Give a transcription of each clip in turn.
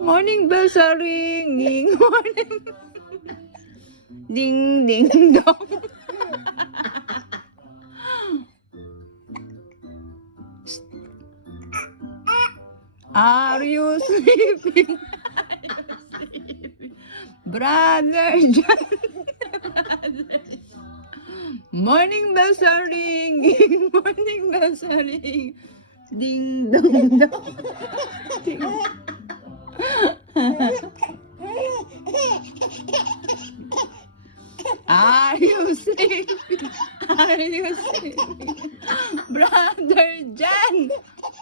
Morning bells are ringing. Morning. Ding, ding, dong. Are you sleeping? Brother John. Morning bells are ringing. Morning bells are ringing. Ding, dong, dong. Ding. Are you sleeping? Are you sleeping? Brother Jan!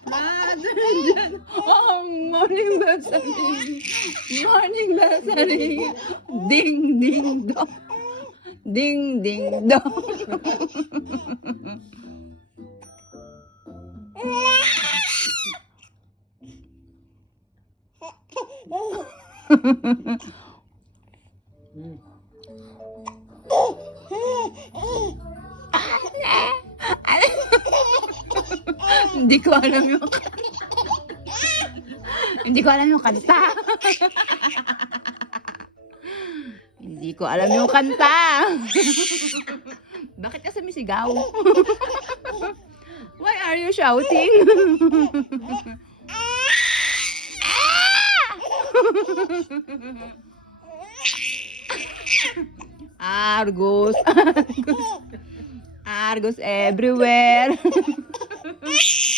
Brother Jan! Oh, morning bells are ringing. Morning bells are ringing. Ding, ding, dong. Ding, ding, dong. Hindi ko alam yung hindi ko alam yung kanta. Hindi ko alam yung kanta. Bakit kasi may sigaw? Why are you shouting? Argus. Argus everywhere.